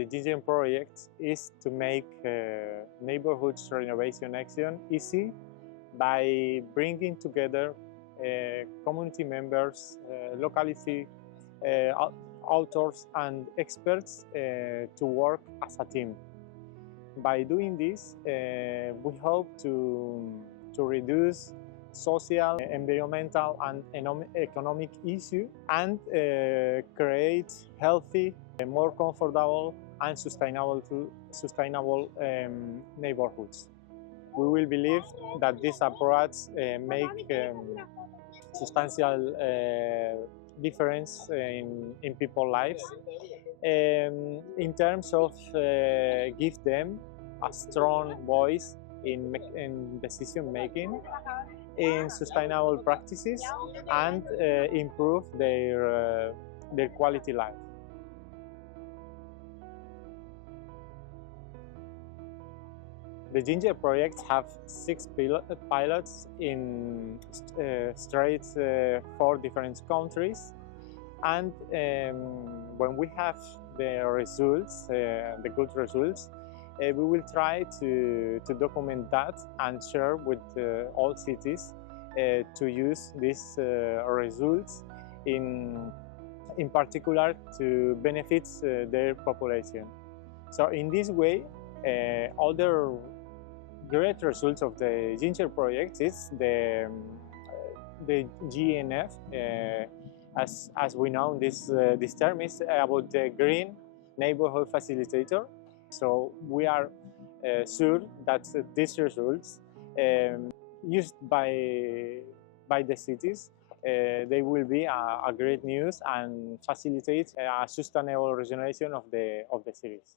the GINGER project is to make neighborhoods renovation action easy by bringing together community members, locality authors and experts to work as a team. By doing this, we hope to reduce social, environmental and economic issues and create healthy, more comfortable and sustainable neighborhoods. We will believe that this approach make substantial difference in people's lives in terms of give them a strong voice in decision making, in sustainable practices, and improve their quality life. The GINGER projects have 6 pilots in straight 4 different countries, and when we have the results, the good results, we will try to document that and share with all cities to use these results in particular to benefit their population. So in this way, other great results of the GINGER project is the GNF. As we know, this term is about the Green Neighborhood Facilitator. So we are sure that these results used by the cities, they will be a great news and facilitate a sustainable regeneration of the cities.